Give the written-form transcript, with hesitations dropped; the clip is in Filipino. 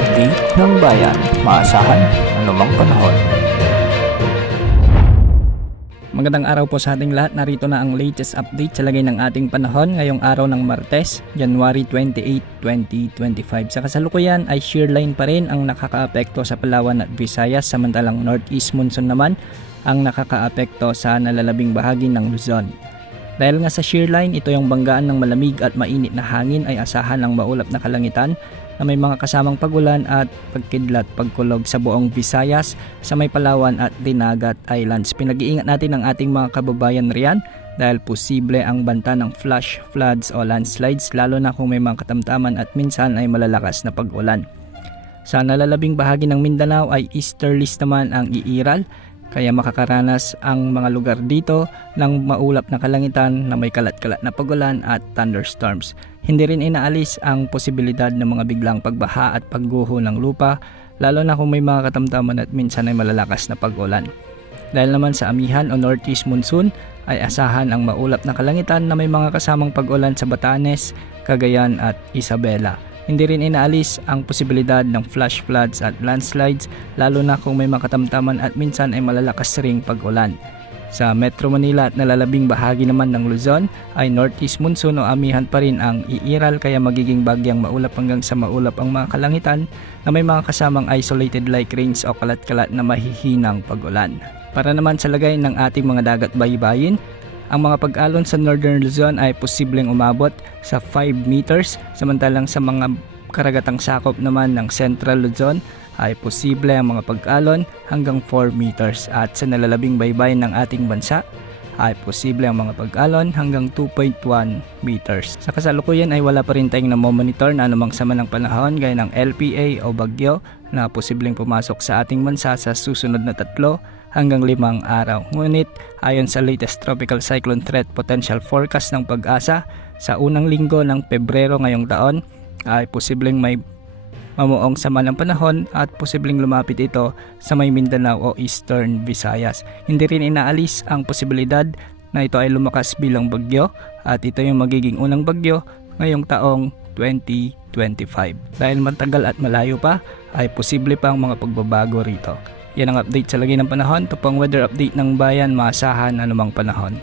update ng bayan, maasahan anumang panahon. Magandang araw po sa ating lahat. Narito na ang latest update sa lagay ng ating panahon ngayong araw ng Martes, January 28, 2025. Sa kasalukuyan ay shear line pa rin ang nakakaapekto sa Palawan at Visayas, samantalang northeast monsoon naman ang nakakaapekto sa nalalabing bahagi ng Luzon. Dahil nga sa shear line, ito yung banggaan ng malamig at mainit na hangin ay asahan ng maulap na kalangitan na may mga kasamang pagulan at pagkidlat pagkulog sa buong Visayas, sa may Palawan at Dinagat Islands. Pinag-iingat natin ang ating mga kababayan riyan dahil posible ang banta ng flash floods o landslides, lalo na kung may mga katamtaman at minsan ay malalakas na pag-ulan. Sa nalalabing bahagi ng Mindanao ay easterlies naman ang iiral, kaya makakaranas ang mga lugar dito ng maulap na kalangitan na may kalat-kalat na pagulan at thunderstorms. Hindi rin inaalis ang posibilidad ng mga biglang pagbaha at pagguho ng lupa, lalo na kung may mga katamtaman at minsan ay malalakas na pag-ulan. Dahil naman sa amihan o northeast monsoon ay asahan ang maulap na kalangitan na may mga kasamang pag-ulan sa Batanes, Cagayan at Isabela. Hindi rin inaalis ang posibilidad ng flash floods at landslides, lalo na kung may makatamtaman at minsan ay malalakas ring pag-ulan. Sa Metro Manila at nalalabing bahagi naman ng Luzon ay northeast monsoon o amihan pa rin ang iiral, kaya magiging bagyang maulap hanggang sa maulap ang mga kalangitan na may mga kasamang isolated like rains o kalat-kalat na mahihinang pag-ulan. Para naman sa lagay ng ating mga dagat baybayin, ang mga pag-alon sa Northern Luzon ay posibleng umabot sa 5 meters, samantalang sa mga karagatang sakop naman ng Central Luzon ay posible ang mga pag-alon hanggang 4 meters, at sa nalalabing baybayin ng ating bansa ay posible ang mga pag-alon hanggang 2.1 meters. Sa kasalukuyan ay wala pa rin tayong namomonitor na anumang sama ng panahon gaya ng LPA o bagyo na posibleng pumasok sa ating bansa sa susunod na 3 hanggang 5 araw. Ngunit ayon sa latest tropical cyclone threat potential forecast ng Pag-asa, sa unang linggo ng Pebrero ngayong taon ay posibleng may mamuong sama ng panahon at posibleng lumapit ito sa may Mindanao o Eastern Visayas. Hindi rin inaalis ang posibilidad na ito ay lumakas bilang bagyo at ito yung magiging unang bagyo ngayong taong 2025. Dahil matagal at malayo pa ay posible pa ang mga pagbabago rito. Yan ang update sa lagay ng panahon. Ito pang weather update ng bayan, maasahan anumang panahon.